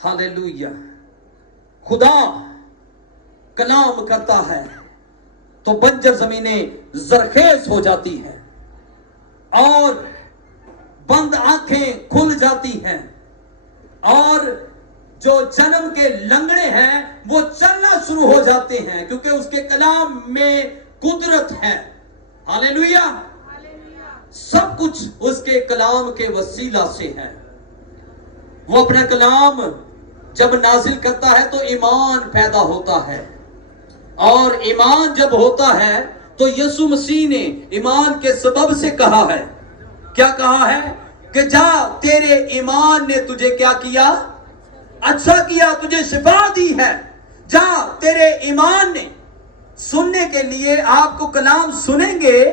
Hallelujah. खुदा कलाम करता है तो बंजर जमीनें जरखेज हो जाती हैं और बंद आंखें खुल जाती हैं और जो जन्म के लंगड़े हैं वो चलना शुरू हो जाते हैं, क्योंकि उसके कलाम में कुदरत है। हालेलुया। सब कुछ उसके कलाम के वसीला से है। वो अपना कलाम जब नाजिल करता है तो ईमान पैदा होता है, और ईमान जब होता है तो यीशु मसीह ने ईमान के सबब से कहा है, क्या कहा है कि जा तेरे ईमान ने तुझे क्या किया, अच्छा किया, तुझे शिफा दी है। जा तेरे ईमान ने। सुनने के लिए आपको कलाम सुनेंगे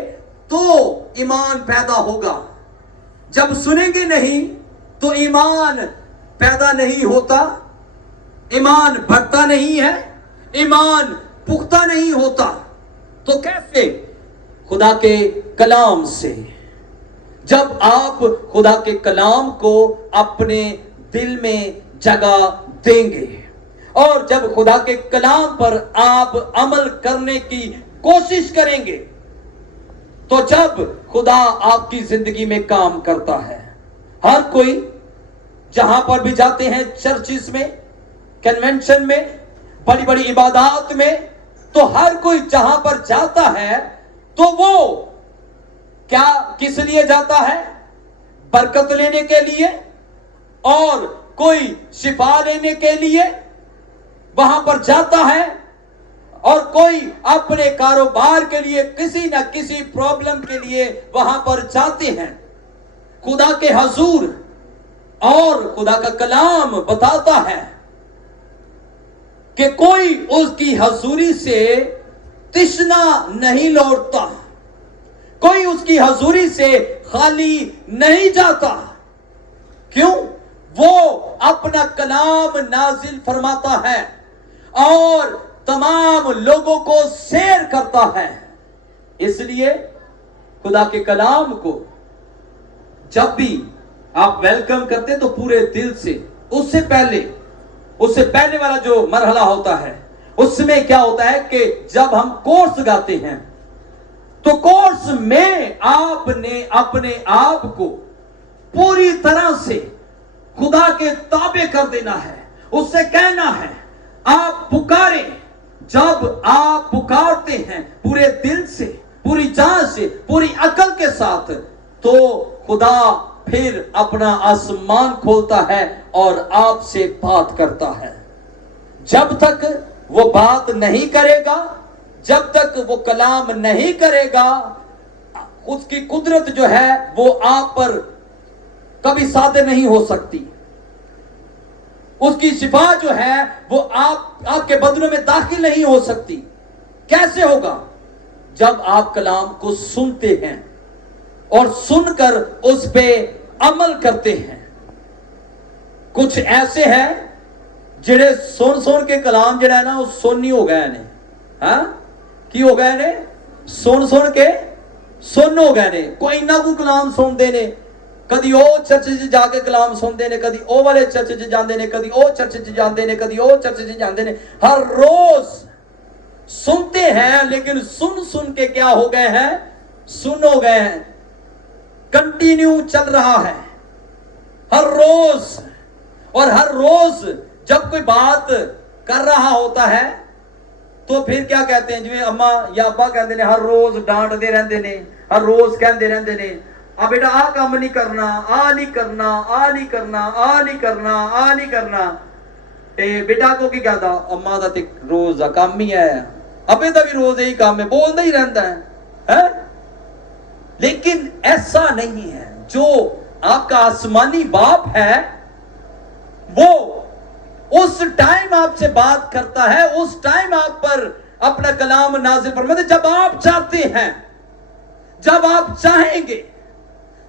तो ईमान पैदा होगा, जब सुनेंगे नहीं तो ईमान पैदा नहीं होता, ईमान बढ़ता नहीं है, ईमान पुख्ता नहीं होता। तो कैसे? खुदा के कलाम से। जब आप खुदा के कलाम को अपने दिल में जगह देंगे और जब खुदा के कलाम पर आप अमल करने की कोशिश करेंगे तो जब खुदा आपकी जिंदगी में काम करता है। हर कोई जहां पर भी जाते हैं, चर्चिस में, कन्वेंशन में, बड़ी बड़ी इबादत में, तो हर कोई जहां पर जाता है तो वो क्या किस लिए जाता है? बरकत लेने के लिए, और कोई शिफा लेने के लिए वहां पर जाता है, और कोई अपने कारोबार के लिए, किसी ना किसी प्रॉब्लम के लिए वहां पर जाते हैं खुदा के हजूर। और खुदा का कलाम बताता है कि कोई उसकी हजूरी से तिश्ना नहीं लौटता, कोई उसकी हजूरी से खाली नहीं जाता। क्यों? वो अपना कलाम नाजिल फरमाता है और तमाम लोगों को शेयर करता है। इसलिए खुदा के कलाम को जब भी आप वेलकम करते तो पूरे दिल से, उससे पहले वाला जो मरहला होता है उसमें क्या होता है कि जब हम कोर्स गाते हैं तो कोर्स में आपने अपने आप को पूरी तरह से खुदा के ताबे कर देना है। उससे कहना है आप पुकारें। जब आप पुकारते हैं पूरे दिल से, पूरी जान से, पूरी अकल के साथ, तो खुदा फिर अपना आसमान खोलता है और आपसे बात करता है। जब तक वो बात नहीं करेगा, जब तक वो कलाम नहीं करेगा, उसकी कुदरत जो है वो आप पर कभी सादे नहीं हो सकती। उसकी शिफा जो है वो आपके बदनों में दाखिल नहीं हो सकती। कैसे होगा? जब आप कलाम को सुनते हैं और सुनकर उस पे अमल करते हैं। कुछ ऐसे हैं जिहड़े सुन के कलाम जिहड़ा है ना वो सुन हो गए ने। हाँ, की हो गए ने? सुन के सुन हो गए ने। कोई ना कोई कलाम सुनते ने, कदी ओ चर्च च जाके कलाम सुनते ने, कदी ओ वाले चर्च च जाते ने, कदी ओ चर्च च जाते ने, कदी ओ चर्च च जाते ने। हर रोज सुनते हैं, लेकिन सुन के क्या हो गए हैं? सुन हो गए हैं। कंटिन्यू चल रहा है हर रोज। और हर रोज जब कोई बात कर रहा होता है तो फिर क्या कहते हैं? जिवें अम्मा या अब्बा कहते हैं, हर रोज डांटते रहते ने, हर रोज कहते रहते ने, आ बेटा आ काम नहीं करना, आ नहीं करना, आ नहीं करना, आ नहीं करना, आ नहीं करना। ते बेटा को की कहता, अम्मा दा ते रोज दा काम ही है, अबे दा भी रोज यही काम है, बोलता ही रहता है? लेकिन ऐसा नहीं है। जो आपका आसमानी बाप है वो उस टाइम आपसे बात करता है, उस टाइम आप पर अपना कलाम नाजिल फरमाता है जब आप चाहते हैं, जब आप चाहेंगे,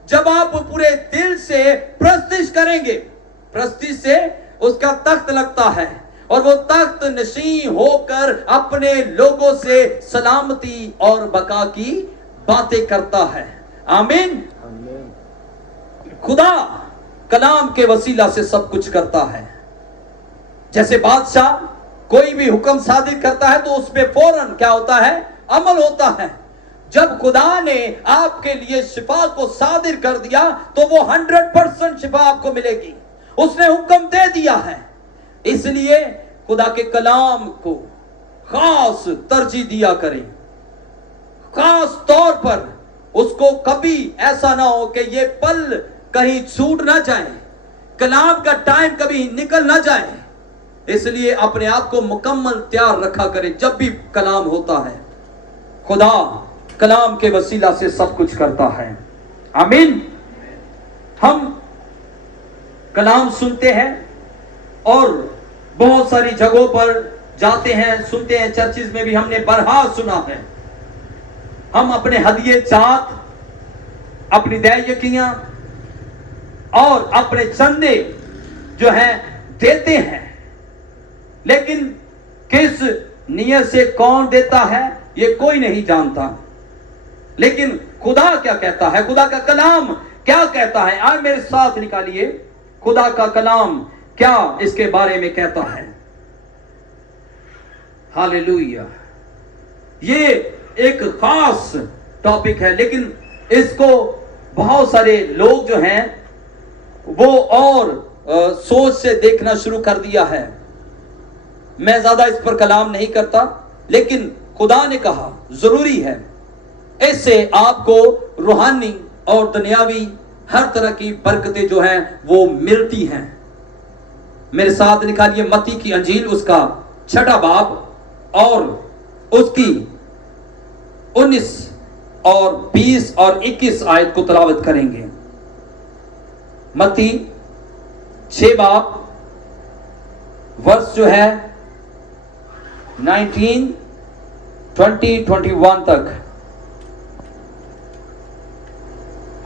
जब आप पूरे दिल से प्रस्तिश करेंगे। प्रस्तिश से उसका तख्त लगता है और वो तख्त नशीं होकर अपने लोगों से सलामती और बका की बातें करता है। आमीन। खुदा कलाम के वसीला से सब कुछ करता है। जैसे बादशाह कोई भी हुक्म सादिर करता है तो उसमें फौरन क्या होता है, अमल होता है। जब खुदा ने आपके लिए शिफा को सादिर कर दिया तो वो 100% शिफा आपको मिलेगी। उसने हुक्म दे दिया है, इसलिए खुदा के कलाम को खास तरजीह दिया करें, खास तौर पर। उसको कभी ऐसा ना हो कि ये पल कहीं छूट ना जाए, कलाम का टाइम कभी निकल ना जाए। इसलिए अपने आप को मुकम्मल तैयार रखा करें जब भी कलाम होता है। खुदा कलाम के वसीला से सब कुछ करता है। आमीन। हम कलाम सुनते हैं और बहुत सारी जगहों पर जाते हैं, सुनते हैं। चर्चिज में भी हमने बरहा सुना है। हम अपने हदिये जात, अपनी दया यकीयां और अपने चंदे जो है देते हैं, लेकिन किस नियत से कौन देता है ये कोई नहीं जानता। लेकिन खुदा क्या कहता है, खुदा का कलाम क्या कहता है? आज मेरे साथ निकालिए, खुदा का कलाम क्या इसके बारे में कहता है। हालेलुया। ये एक खास टॉपिक है, लेकिन इसको बहुत सारे लोग जो हैं वो और सोच से देखना शुरू कर दिया है। मैं ज्यादा इस पर कलाम नहीं करता, लेकिन खुदा ने कहा जरूरी है, इससे आपको रूहानी और दुनियावी हर तरह की बरकतें जो हैं वो मिलती हैं। मेरे साथ निकालिए मत्ती की अंजील, उसका 6वां बाब और उसकी 19 और 20 और 21 आयत को तलावत करेंगे। मत्ती 6 बाब वर्ष जो है 19, 20, 21 तक।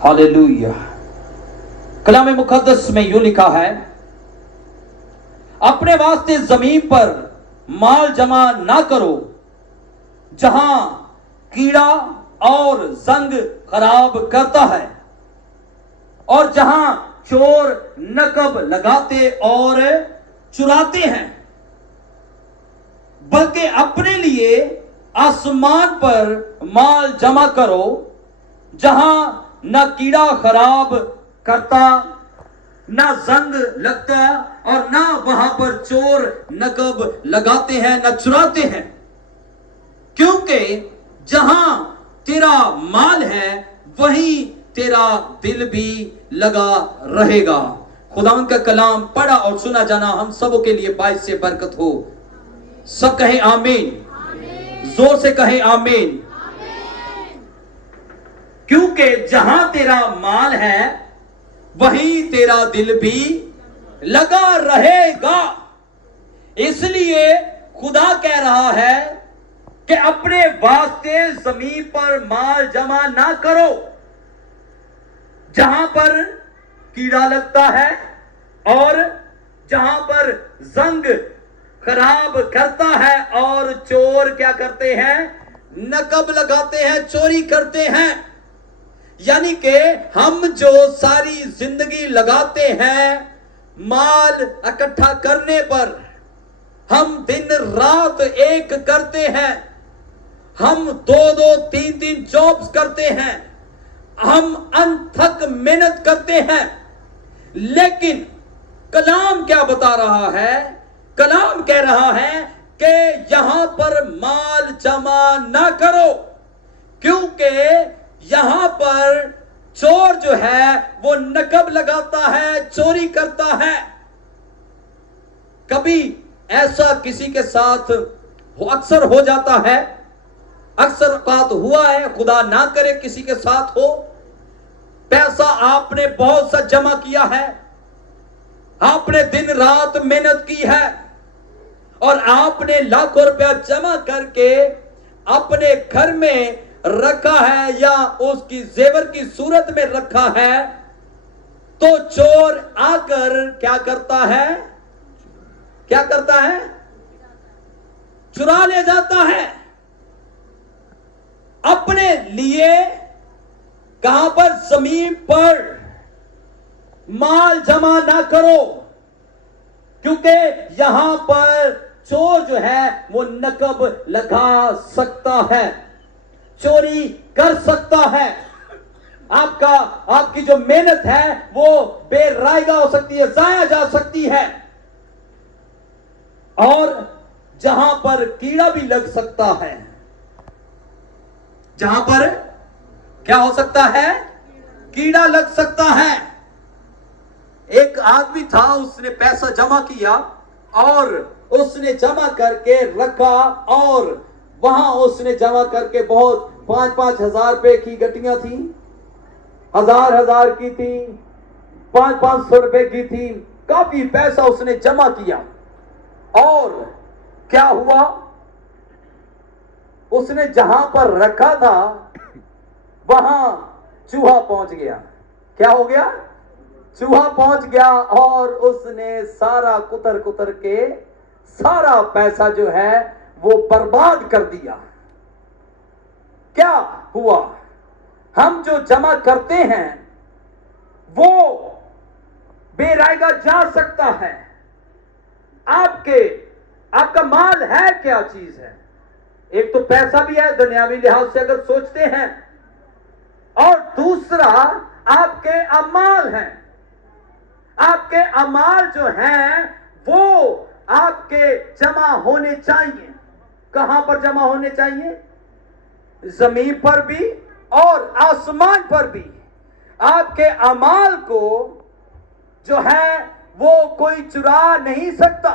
हालेलुया। कलाम मुकद्दस में यूं लिखा है, अपने वास्ते जमीन पर माल जमा ना करो जहां कीड़ा और जंग खराब करता है और जहां चोर नकब लगाते और चुराते हैं, बल्कि अपने लिए आसमान पर माल जमा करो जहां न कीड़ा खराब करता, न जंग लगता और न वहां पर चोर नकब लगाते हैं, न चुराते हैं। क्योंकि जहां तेरा माल है वहीं तेरा दिल भी लगा रहेगा। खुदा का कलाम पढ़ा और सुना जाना हम सबों के लिए बाइस से बरकत हो। सब कहे आमीन, जोर से कहे आमीन। क्योंकि जहां तेरा माल है वहीं तेरा दिल भी लगा रहेगा। इसलिए खुदा कह रहा है कि अपने वास्ते जमीन पर माल जमा ना करो जहां पर कीड़ा लगता है और जहां पर जंग खराब करता है और चोर क्या करते हैं, नकब लगाते हैं, चोरी करते हैं। यानी कि हम जो सारी जिंदगी लगाते हैं माल इकट्ठा करने पर, हम दिन रात एक करते हैं, हम 2-2, 3-3 जॉब्स करते हैं, हम अनथक मेहनत करते हैं, लेकिन कलाम क्या बता रहा है? कलाम कह रहा है कि यहां पर माल जमा ना करो, क्योंकि यहां पर चोर जो है वो नकब लगाता है, चोरी करता है। कभी ऐसा किसी के साथ अक्सर हो जाता है, अक्सर बात हुआ है, खुदा ना करे किसी के साथ हो। पैसा आपने बहुत सा जमा किया है, आपने दिन रात मेहनत की है और आपने लाखों रुपया जमा करके अपने घर में रखा है या उसकी जेवर की सूरत में रखा है, तो चोर आकर क्या करता है? क्या करता है? चुरा ले जाता है। अपने लिए कहां पर? जमीन पर माल जमा ना करो क्योंकि यहां पर चोर जो है वो नकब लगा सकता है, चोरी कर सकता है। आपकी जो मेहनत है वो बेरायगा हो सकती है, जाया जा सकती है, और जहां पर कीड़ा भी लग सकता है, जहां पर क्या हो सकता है, कीड़ा लग सकता है। एक आदमी था, उसने पैसा जमा किया और उसने जमा करके रखा, और वहां उसने जमा करके बहुत 5-5 हजार रुपए की गट्टियां थी, 1000 की थी, 500 रुपए की थी, काफी पैसा उसने जमा किया। और क्या हुआ, उसने जहां पर रखा था वहां चूहा पहुंच गया। क्या हो गया, चूहा पहुंच गया, और उसने सारा कुतर के सारा पैसा जो है वो बर्बाद कर दिया। क्या हुआ, हम जो जमा करते हैं वो बेरायगा जा सकता है। आपका माल है, क्या चीज है, एक तो पैसा भी है दुनियावी लिहाज से अगर सोचते हैं, और दूसरा आपके अमाल हैं। आपके अमाल जो हैं वो आपके जमा होने चाहिए। कहां पर जमा होने चाहिए, जमीन पर भी और आसमान पर भी। आपके अमाल को जो है वो कोई चुरा नहीं सकता।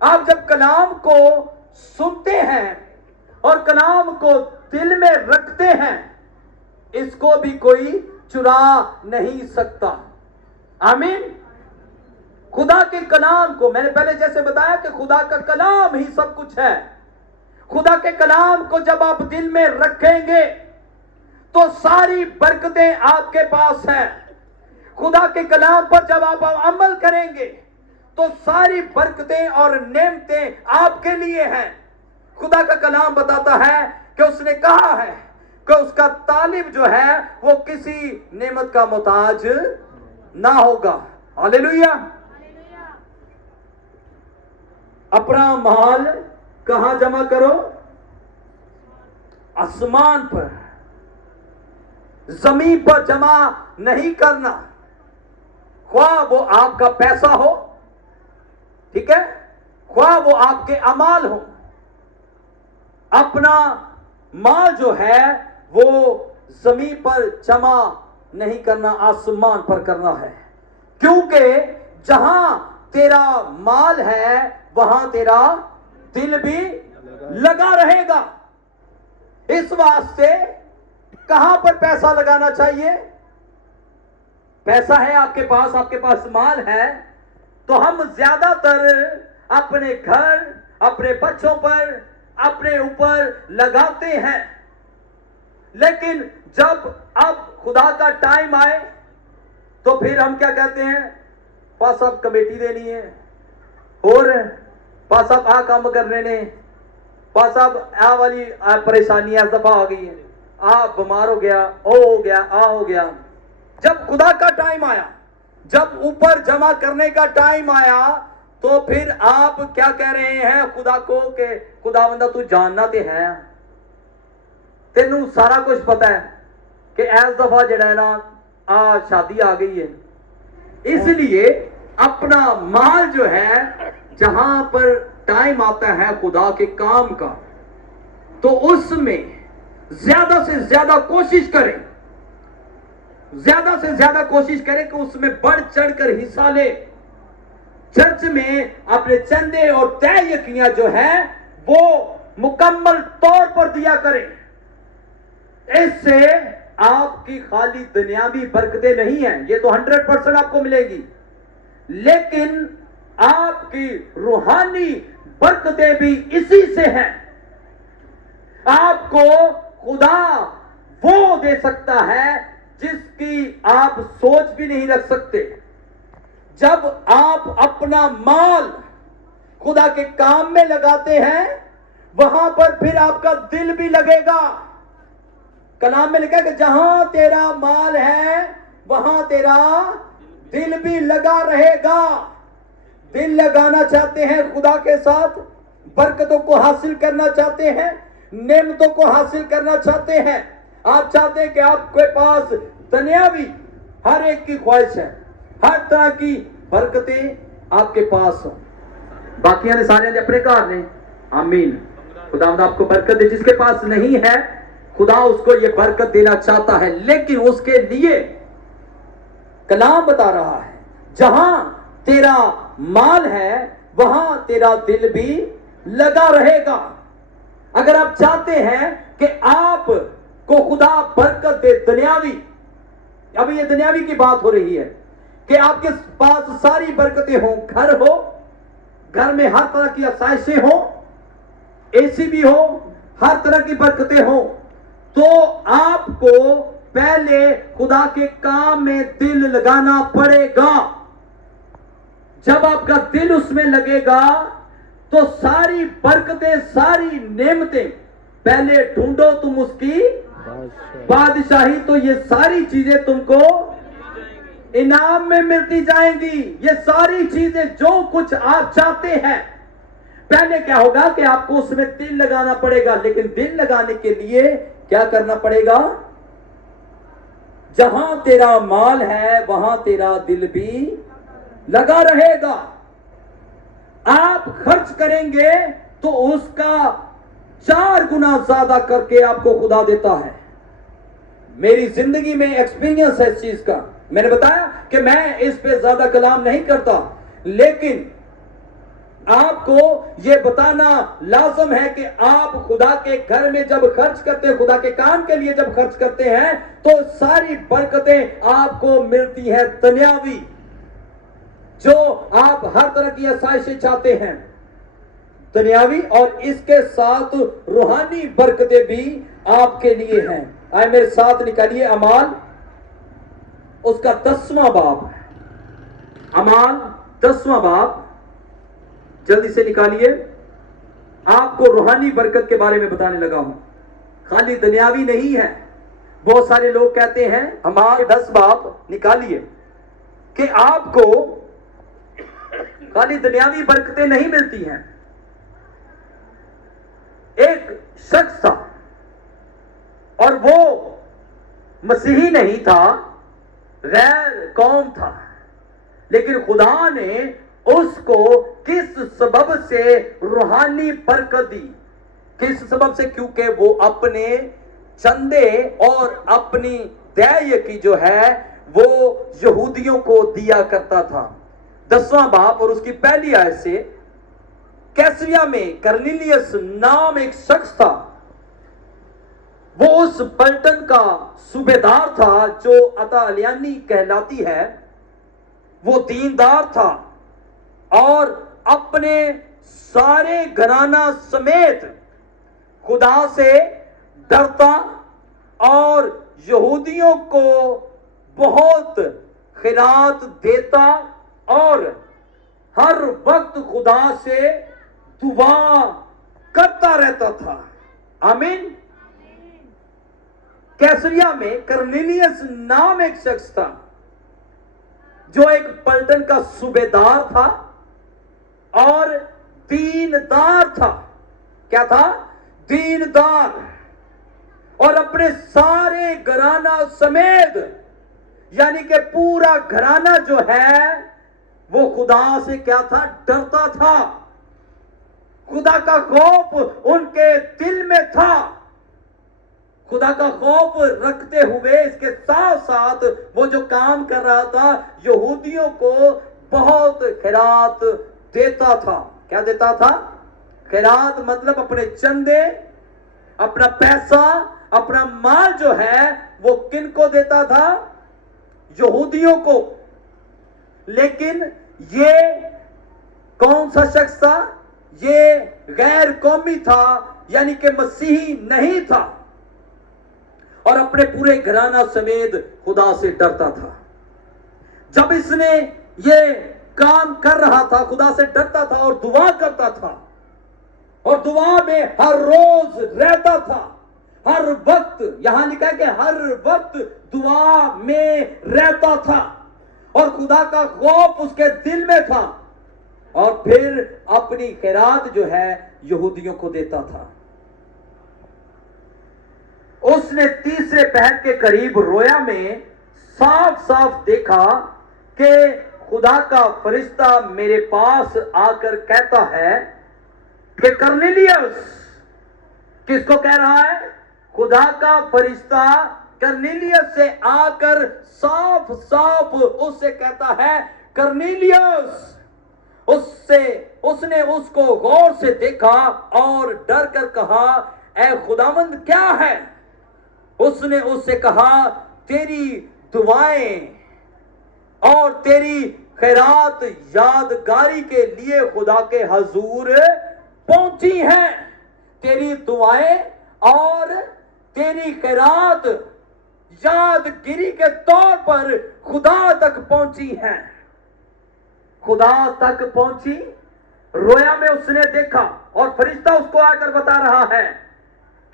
आप जब कलाम को सुनते हैं और कलाम को दिल में रखते हैं, इसको भी कोई चुरा नहीं सकता। आमीन। खुदा के कलाम को, मैंने पहले जैसे बताया कि खुदा का कलाम ही सब कुछ है। खुदा के कलाम को जब आप दिल में रखेंगे तो सारी बरकतें आपके पास हैं। खुदा के कलाम पर जब आप अमल करेंगे तो सारी बरकतें और नेमतें आपके लिए हैं। खुदा का कलाम बताता है कि उसने कहा है कि उसका तालिब जो है वो किसी नेमत का मोहताज ना होगा। हालेलुया। अपना माल कहां जमा करो, आसमान पर, जमीन पर जमा नहीं करना। ख्वाह वो आपका पैसा हो, ठीक है, ख्वाह वो आपके अमाल हो, अपना माल जो है वो जमीन पर जमा नहीं करना, आसमान पर करना है। क्योंकि जहां तेरा माल है वहां तेरा दिल भी लगा रहेगा। इस वास्ते कहां पर पैसा लगाना चाहिए, पैसा है आपके पास माल है, तो हम ज्यादातर अपने घर, अपने बच्चों पर, अपने ऊपर लगाते हैं। लेकिन जब अब खुदा का टाइम आए तो फिर हम क्या कहते हैं, पास अब कमेटी देनी है, और पास अब आ काम करने ने, पास अब आ वाली परेशानी इस दफा आ गई है, आ बीमार हो गया, ओ हो गया, आ हो गया। जब खुदा का टाइम आया, जब ऊपर जमा करने का टाइम आया, तो फिर आप क्या कह रहे हैं खुदा को कि खुदावंदा तू जानना ते है, तेनू सारा कुछ पता है कि इस दफा जड़ा है ना आ शादी आ गई है, इसलिए अपना माल जो है जहां पर टाइम आता है खुदा के काम का, तो उसमें ज्यादा से ज्यादा कोशिश करें, ज्यादा से ज्यादा कोशिश करें कि उसमें बढ़ चढ़कर हिस्सा ले। चर्च में अपने चंदे और तय यकियां जो है वो मुकम्मल तौर पर दिया करें। इससे आपकी खाली दुनियावी बरकतें नहीं है, ये तो 100% आपको मिलेगी, लेकिन आपकी रूहानी बरकतें भी इसी से हैं। आपको खुदा वो दे सकता है जिसकी आप सोच भी नहीं रख सकते। जब आप अपना माल खुदा के काम में लगाते हैं, वहां पर फिर आपका दिल भी लगेगा। कलाम में लिखा है कि जहां तेरा माल है वहां तेरा दिल भी लगा रहेगा। دل لگانا چاہتے ہیں خدا کے ساتھ, برکتوں کو حاصل کرنا چاہتے ہیں, نعمتوں کو حاصل کرنا چاہتے ہیں, آپ چاہتے ہیں کہ آپ کے پاس دنیاوی ہر ایک کی خواہش ہے, ہر طرح کی برکتیں آپ کے پاس ہوں. باقیاں نے سارے نے اپنے گھر نے, آمین. خدا آپ کو برکت دے. جس کے پاس نہیں ہے خدا اس کو یہ برکت دینا چاہتا ہے, لیکن اس کے لیے کلام بتا رہا ہے جہاں تیرا مال ہے وہاں تیرا دل بھی لگا رہے گا. اگر آپ چاہتے ہیں کہ آپ کو خدا برکت دے دنیاوی, ابھی یہ دنیاوی کی بات ہو رہی ہے کہ آپ کے پاس ساری برکتیں ہوں, گھر ہو, گھر میں ہر طرح کی آسائشیں ہوں, اے سی بھی ہو, ہر طرح کی برکتیں ہوں, تو آپ کو پہلے خدا کے کام میں دل لگانا پڑے گا. جب آپ کا دل اس میں لگے گا تو ساری برکتیں, ساری نعمتیں, پہلے ڈھونڈو تم اس کی بادشاہی, تو یہ ساری چیزیں تم کو انعام میں ملتی جائیں گی. یہ ساری چیزیں جو کچھ آپ چاہتے ہیں, پہلے کیا ہوگا کہ آپ کو اس میں دل لگانا پڑے گا. لیکن دل لگانے کے لیے کیا کرنا پڑے گا؟ جہاں تیرا مال ہے وہاں تیرا دل بھی لگا رہے گا. آپ خرچ کریں گے تو اس کا 4 گنا زیادہ کر کے آپ کو خدا دیتا ہے. میری زندگی میں ایکسپیرینس ہے اس چیز کا. میں نے بتایا کہ میں اس پہ زیادہ کلام نہیں کرتا, لیکن آپ کو یہ بتانا لازم ہے کہ آپ خدا کے گھر میں جب خرچ کرتے ہیں, خدا کے کام کے لیے جب خرچ کرتے ہیں, تو ساری برکتیں آپ کو ملتی ہیں دنیاوی, جو آپ ہر طرح کی آسائشیں چاہتے ہیں دنیاوی, اور اس کے ساتھ روحانی برکتیں بھی آپ کے لیے ہیں. آئے میرے ساتھ نکالیے اعمال اس کا 10واں باب. اعمال 10واں باب جلدی سے نکالیے. آپ کو روحانی برکت کے بارے میں بتانے لگا ہوں, خالی دنیاوی نہیں ہے. بہت سارے لوگ کہتے ہیں اعمال 10 باب نکالیے کہ آپ کو خالی دنیاوی برکتیں نہیں ملتی ہیں. ایک شخص تھا اور وہ مسیحی نہیں تھا, غیر قوم تھا, لیکن خدا نے اس کو کس سبب سے روحانی برکت دی؟ کس سبب سے؟ کیونکہ وہ اپنے چندے اور اپنی دیہ کی جو ہے وہ یہودیوں کو دیا کرتا تھا. 10واں باب اور اس کی پہلی آیت سے, کیسریا میں کرنیلیس نام ایک شخص تھا, وہ اس پلٹن کا صوبیدار تھا جو اطالیانی کہلاتی ہے. وہ دیندار تھا اور اپنے سارے گھرانہ سمیت خدا سے ڈرتا اور یہودیوں کو بہت خیرات دیتا اور ہر وقت خدا سے دعا کرتا رہتا تھا. آمین. کیسریا میں کرنیلیس نام ایک شخص تھا جو ایک پلٹن کا صوبیدار تھا اور دیندار تھا. کیا تھا؟ دیندار. اور اپنے سارے گھرانہ سمیت, یعنی کہ پورا گھرانہ جو ہے وہ خدا سے کیا تھا؟ ڈرتا تھا. خدا کا خوف ان کے دل میں تھا. خدا کا خوف رکھتے ہوئے اس کے ساتھ ساتھ وہ جو کام کر رہا تھا, یہودیوں کو بہت خیرات دیتا تھا. کیا دیتا تھا؟ خیرات مطلب اپنے چندے, اپنا پیسہ, اپنا مال جو ہے وہ کن کو دیتا تھا؟ یہودیوں کو. لیکن یہ کون سا شخص تھا؟ یہ غیر قومی تھا, یعنی کہ مسیحی نہیں تھا, اور اپنے پورے گھرانہ سمیت خدا سے ڈرتا تھا. جب اس نے یہ کام کر رہا تھا, خدا سے ڈرتا تھا اور دعا کرتا تھا, اور دعا میں ہر روز رہتا تھا, ہر وقت, یہاں لکھا ہے کہ ہر وقت دعا میں رہتا تھا, اور خدا کا خوف اس کے دل میں تھا. اور پھر اپنی خیرات جو ہے یہودیوں کو دیتا تھا. اس نے تیسرے پہر کے قریب رویا میں صاف صاف دیکھا کہ خدا کا فرشتہ میرے پاس آ کر کہتا ہے کہ کرنیلیوس. کس کو کہہ رہا ہے؟ خدا کا فرشتہ کرنیلیوس سے آ کر صاف صاف اس سے کہتا ہے کرنیلیوس. اس نے اس کو غور سے دیکھا اور ڈر کر کہا اے خداوند کیا ہے؟ اس نے اس سے کہا تیری دعائیں اور تیری خیرات یادگاری کے لیے خدا کے حضور پہنچی ہیں. تیری دعائیں اور تیری خیرات یادگیری کے طور پر خدا تک پہنچی ہیں. خدا تک پہنچی. رویا میں اس نے دیکھا اور فرشتہ اس کو آ کر بتا رہا ہے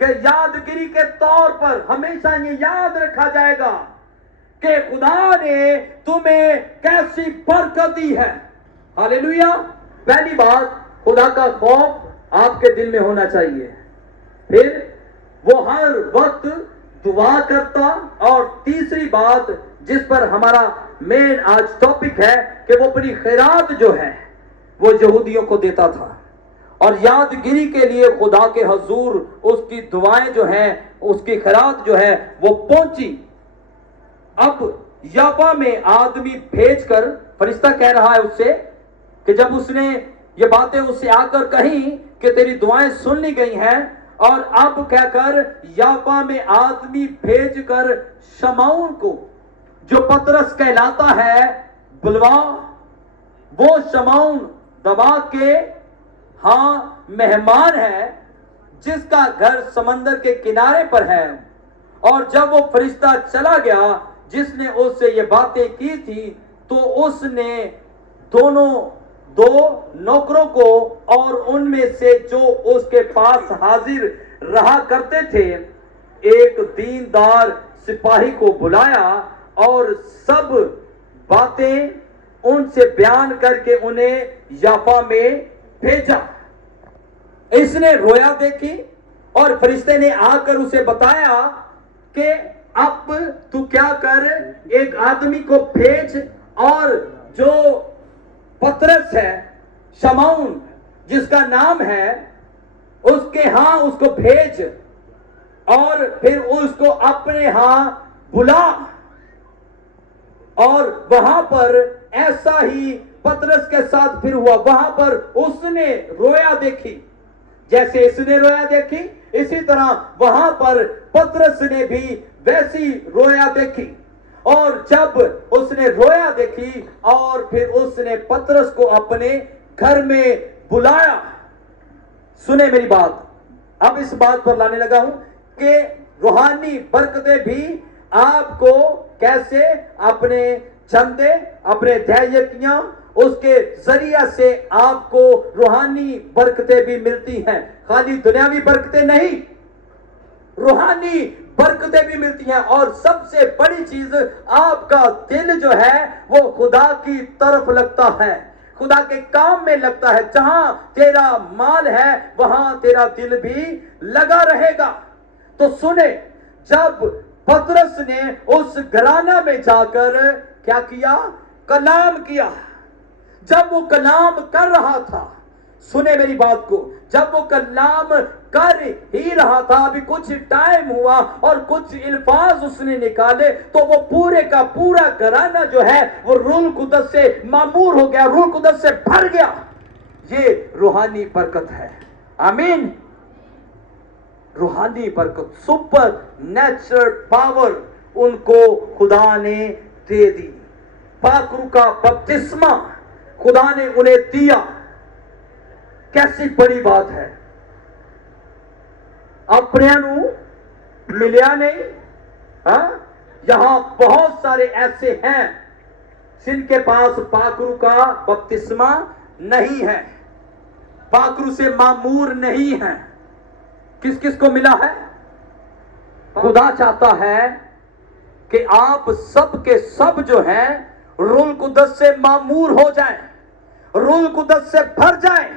کہ یادگیری کے طور پر ہمیشہ یہ یاد رکھا جائے گا کہ خدا نے تمہیں کیسی برکت دی ہے. ہاللیلویا. پہلی بات خدا کا خوف آپ کے دل میں ہونا چاہیے. پھر وہ ہر وقت دعا کرتا. اور تیسری بات جس پر ہمارا مین آج ٹاپک ہے کہ وہ اپنی خیرات جو ہے وہ یہودیوں کو دیتا تھا اور یادگیری کے لیے خدا کے حضور اس کی دعائیں جو ہیں اس کی خیرات جو ہے وہ پہنچی. اب یافا میں آدمی بھیج کر فرشتہ کہہ رہا ہے اس سے کہ جب اس نے یہ باتیں اس سے آ کر کہیں کہ تیری دعائیں سن لی گئی ہیں اور اب کہہ کر یافا میں آدمی بھیج کر شمعون کو جو پترس کہلاتا ہے بلوا. وہ شمعون دبا کے مہمان ہے جس کا گھر سمندر کے کنارے پر ہے. اور جب وہ فرشتہ چلا گیا جس نے اس سے یہ باتیں کی تھی تو اس نے دو نوکروں کو اور ان میں سے جو اس کے پاس حاضر رہا کرتے تھے ایک دیندار سپاہی کو بلایا اور سب باتیں ان سے بیان کر کے انہیں یافا میں بھیجا. اس نے رویا دیکھی اور فرشتے نے آ کر اسے بتایا کہ اب تو کیا کر ایک آدمی کو بھیج اور جو پترس ہے شمعون جس کا نام ہے اس کے ہاں اس کو بھیج اور پھر اس کو اپنے ہاں بلا. اور وہاں پر ایسا ہی پترس کے ساتھ پھر ہوا. وہاں پر اس نے رویا دیکھی جیسے اس نے رویا دیکھی اسی طرح وہاں پر پترس نے بھی ویسی رویا دیکھی. اور جب اس نے رویا دیکھی اور پھر اس نے پترس کو اپنے گھر میں بلایا. سنیں میری بات. اب اس بات پر لانے لگا ہوں کہ روحانی برکتیں بھی آپ کو کیسے اپنے چندے اپنے دھیجتیاں اس کے ذریعہ سے آپ کو روحانی برکتیں بھی ملتی ہیں. خالی دنیاوی برکتیں نہیں روحانی برکتیں بھی ملتی ہیں. اور سب سے بڑی چیز آپ کا دل جو ہے وہ خدا کی طرف لگتا ہے خدا کے کام میں لگتا ہے. جہاں تیرا مال ہے وہاں تیرا دل بھی لگا رہے گا. تو سنیں جب پترس نے اس گھرانہ میں جا کر کیا کیا؟ کلام کیا. جب وہ کلام کر رہا تھا سنے میری بات کو جب وہ کلام کر ہی رہا تھا ابھی کچھ ٹائم ہوا اور کچھ الفاظ اس نے نکالے تو وہ پورے کا پورا گھرانہ جو ہے وہ روح القدس سے معمور ہو گیا روح القدس سے بھر گیا. یہ روحانی برکت ہے. آمین. روحانی برکت سپر نیچرل پاور ان کو خدا نے دے دی. پاک روح کا بپتسمہ خدا نے انہیں دیا. کیسی بڑی بات ہے. اپنے نو ملیا نہیں. یہاں بہت سارے ایسے ہیں جن کے پاس پاک روح کا بپتسمہ نہیں ہے پاک روح سے معمور نہیں ہے. کس کس کو ملا ہے؟ خدا چاہتا ہے کہ آپ سب کے سب جو ہیں روح القدس سے معمور ہو جائیں. रूह कुदस से भर जाए।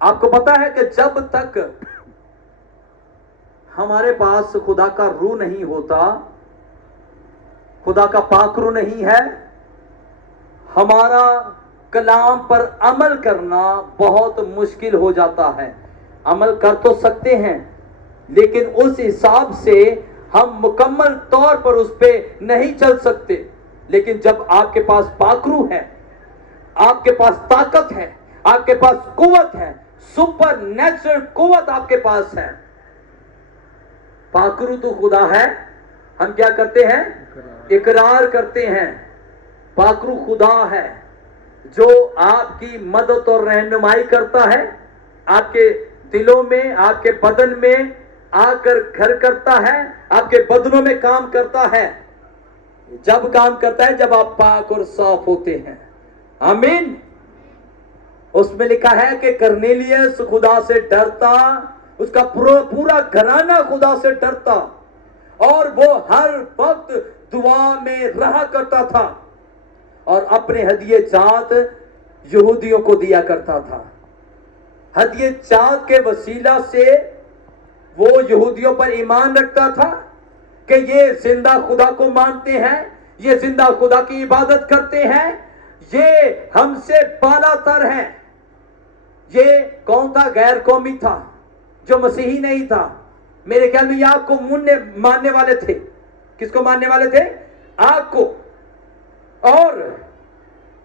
आपको पता है कि जब तक हमारे पास खुदा का रूह नहीं होता, खुदा का पाक रूह नहीं है, हमारा कलाम पर अमल करना बहुत मुश्किल हो जाता है। अमल कर तो सकते हैं, लेकिन उस हिसाब से हम मुकम्मल तौर पर उस पे नहीं चल सकते। लेकिन जब आपके पास पाक रूह है, आपके पास ताकत है, आपके पास कुव्वत है, सुपर नेचुरल कुव्वत आपके पास है। पाक रूह तो खुदा है, हम क्या करते हैं? इकरार करते हैं। पाक रूह खुदा है जो आपकी मदद और रहनुमाई करता है, आपके दिलों में, आपके बदन में आकर घर करता है, आपके बदनों में काम करता है। जब काम करता है जब आप पाक और साफ होते हैं। आमीन। उसमें लिखा है कि कर्नेलियस खुदा से डरता, उसका पूरा घराना खुदा से डरता, और वो हर वक्त दुआ में रहा करता था और अपने हदिये जात यहूदियों को दिया करता था। हदिये जात के वसीला से वो यहूदियों पर ईमान रखता था कि ये जिंदा खुदा को मानते हैं, ये जिंदा खुदा की इबादत करते हैं, ये हमसे बालातर हैं। ये कौन था? गैर कौमी था जो मसीही नहीं था। मेरे ख्याल में ये आग को मानने वाले थे। किसको मानने वाले थे? आग को। और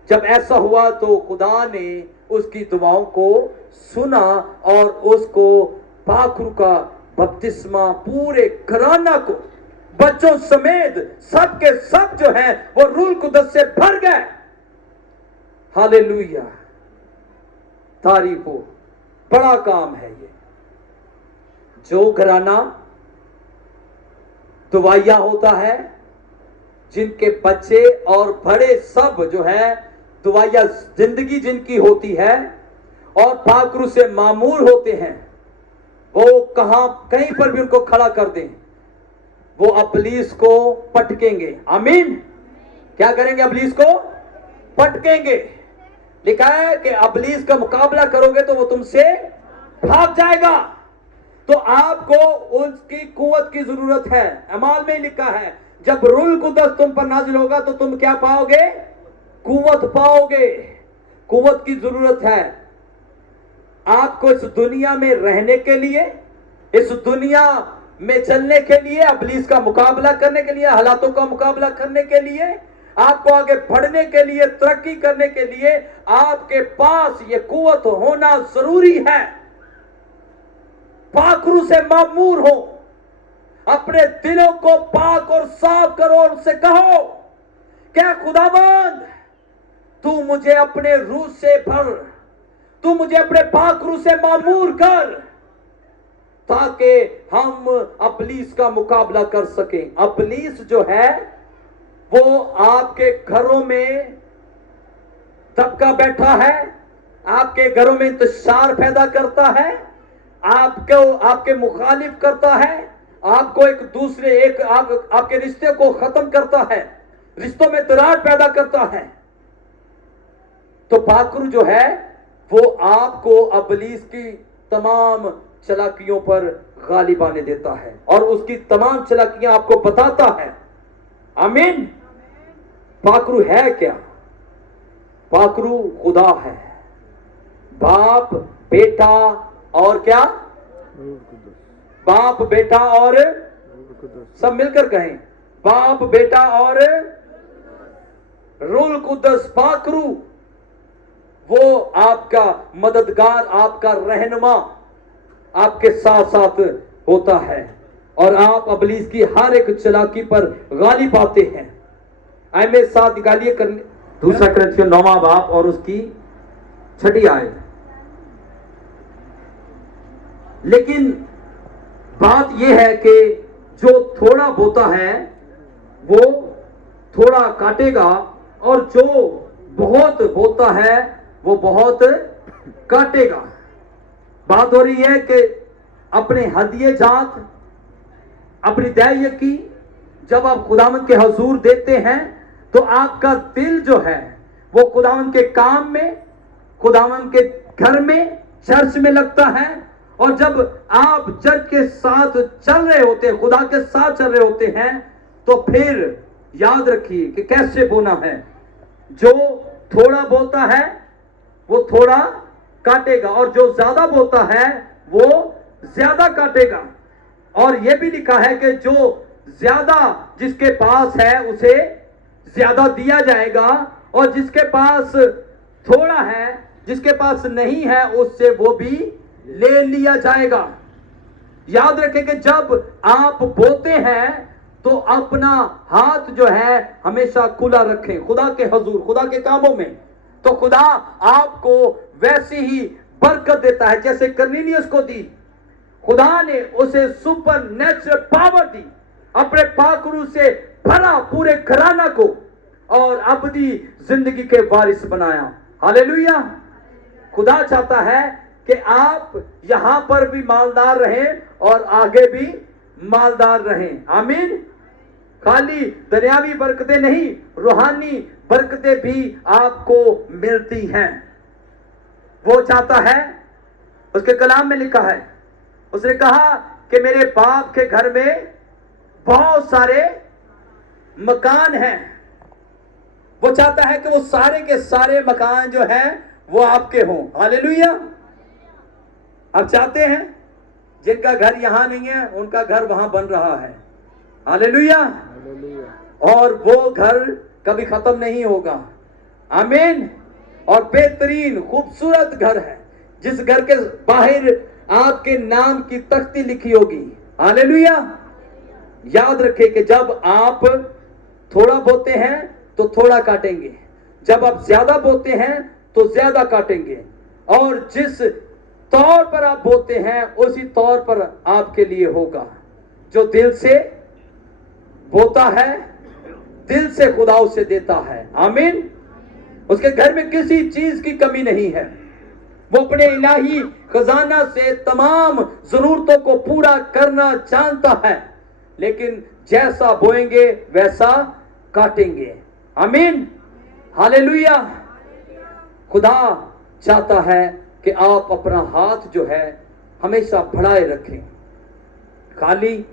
जब ऐसा हुआ तो खुदा ने उसकी दुआओं को सुना और उसको पाक रूह का बपतिस्मा पूरे घराना को, बच्चों समेत सब के सब जो है वो रूह कुदस से भर गए। हालेलुया, तारीफ हो। बड़ा काम है ये। जो घराना दुआया होता है, जिनके बच्चे और बड़े सब जो है दुआया जिंदगी जिनकी होती है और पाक रूह से मामूर होते हैं, वो कहीं पर भी उनको खड़ा कर दें, वो अबलीस को पटकेंगे। आमीन। क्या करेंगे? अबलीस को पटकेंगे। लिखा है कि अबलीस का मुकाबला करोगे तो वो तुमसे भाग जाएगा। तो आपको उसकी कुव्वत की जरूरत है। अमाल में लिखा है जब रूह कुदस तुम पर नाजिल होगा तो तुम क्या पाओगे? कुव्वत पाओगे। कुव्वत की जरूरत है आपको इस दुनिया में रहने के लिए, इस दुनिया में चलने के लिए, अबलीस का मुकाबला करने के लिए, हालातों का मुकाबला करने के लिए, आपको आगे बढ़ने के लिए, तरक्की करने के लिए आपके पास ये कुव्वत होना जरूरी है। पाक रूह से मामूर हो, अपने दिलों को पाक और साफ करो और उससे कहो, क्या खुदावंद तू मुझे अपने रूह से भर, तू मुझे अपने पाक रूह से मामूर कर, ताकि हम अबलीस का मुकाबला कर सकें। अबलीस जो है वो आपके घरों में दबका बैठा है, आपके घरों में इंतशार पैदा करता है, आपके मुखालिफ करता है, आपको आपके रिश्ते को खत्म करता है, रिश्तों में दरार पैदा करता है। तो पाक रूह जो है वो आपको अबलीस की तमाम चालाकियों पर गालिब आने देता है और उसकी तमाम चालाकियां आपको बताता है। आमीन। पाक रूह है क्या? पाक रूह खुदा है, बाप, बेटा और क्या? बाप, बेटा और सब मिलकर कहें, बाप, बेटा और रूह कुदस। पाक रूह वो आपका मददगार, आपका रहनुमा, आपके साथ साथ होता है और आप अबलीस की हर एक चालाकी पर गालिब आते हैं। आए मेरे साथ निकालिए करने 2 कुरिन्थियों 9वां बाब और उसकी 6ठी आयत। लेकिन बात यह है कि जो थोड़ा बोता है वो थोड़ा काटेगा और जो बहुत बोता है वो बहुत काटेगा। बात हो रही है कि अपने हदिये जात, अपनी दैय की जब आप खुदावंद के हजूर देते हैं तो आपका दिल जो है वो खुदावन के काम में, खुदावन के घर में, चर्च में लगता है। और जब आप चर्च के साथ चल रहे होते हैं, खुदा के साथ चल रहे होते हैं, तो फिर याद रखिए कि कैसे बोना है। जो थोड़ा बोता है वो थोड़ा काटेगा, और जो ज्यादा बोता है वो ज्यादा काटेगा। और यह भी लिखा है कि जो ज्यादा जिसके पास है उसे ज्यादा दिया जाएगा, और जिसके पास थोड़ा है, जिसके पास नहीं है, उससे वो भी ले लिया जाएगा। याद रखें कि जब आप बोते हैं तो अपना हाथ जो है हमेशा खुला रखें खुदा के हुजूर, खुदा के कामों में। तो खुदा आपको वैसी ही बरकत देता है जैसे कर्नेलियस को दी। खुदा ने उसे सुपर नेचुरल पावर दी, अपने पाखरू से भरा पूरे घराना को, और अबदी जिंदगी के वारिस बनाया। हालेलुया। खुदा चाहता है कि आप यहां पर भी मालदार रहें और आगे भी मालदार रहें। आमीन। खाली दुनियावी बरकतें नहीं, रूहानी बरकतें भी आपको मिलती हैं। वो चाहता है, उसके कलाम में लिखा है, उसने कहा कि मेरे बाप के घर में बहुत सारे मकान हैं। वो चाहता है कि वो सारे के सारे मकान जो हैं वो आपके हों। हालेलुया। आप चाहते हैं जिनका घर यहां नहीं है उनका घर वहां बन रहा है। हालेलुया। और वो घर कभी खत्म नहीं होगा। आमीन। और बेहतरीन खूबसूरत घर है, जिस घर के बाहर आपके नाम की तख्ती लिखी होगी। हालेलुया। याद रखें कि जब आप थोड़ा बोते हैं तो थोड़ा काटेंगे, जब आप ज्यादा बोते हैं तो ज्यादा काटेंगे, और जिस तौर पर आप बोते हैं उसी तौर पर आपके लिए होगा। जो दिल से बोता है, दिल से खुदा उसे देता है। आमीन। उसके घर में किसी चीज की कमी नहीं है। वो अपने इलाही खजाना से तमाम जरूरतों को पूरा करना जानता है, लेकिन जैसा बोएंगे वैसा काटेंगे। आमीन। हालेलुया। खुदा चाहता है कि आप अपना हाथ जो है हमेशा बढ़ाए रखें, खाली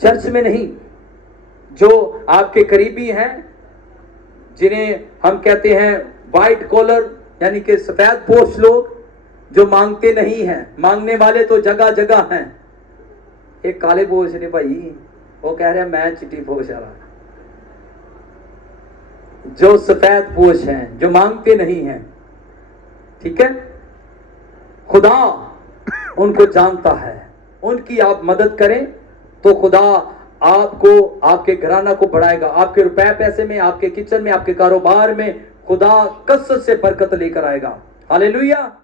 चर्च में नहीं। जो आपके करीबी हैं, जिन्हें हम कहते हैं वाइट कॉलर यानी कि सफेद पोश लोग, जो मांगते नहीं हैं, मांगने वाले तो जगह जगह हैं। एक काले पोश ने भाई, वो कह रहे हैं मैं चिट्टी पोश आ रहा। जो सफेद पोश हैं, जो मांगते नहीं हैं, ठीक है, खुदा उनको जानता है। उनकी आप मदद करें तो खुदा आपको, आपके घराना को बढ़ाएगा। आपके रुपए पैसे में, आपके किचन में, आपके कारोबार में खुदा कसरत से बरकत लेकर आएगा। हालेलुया।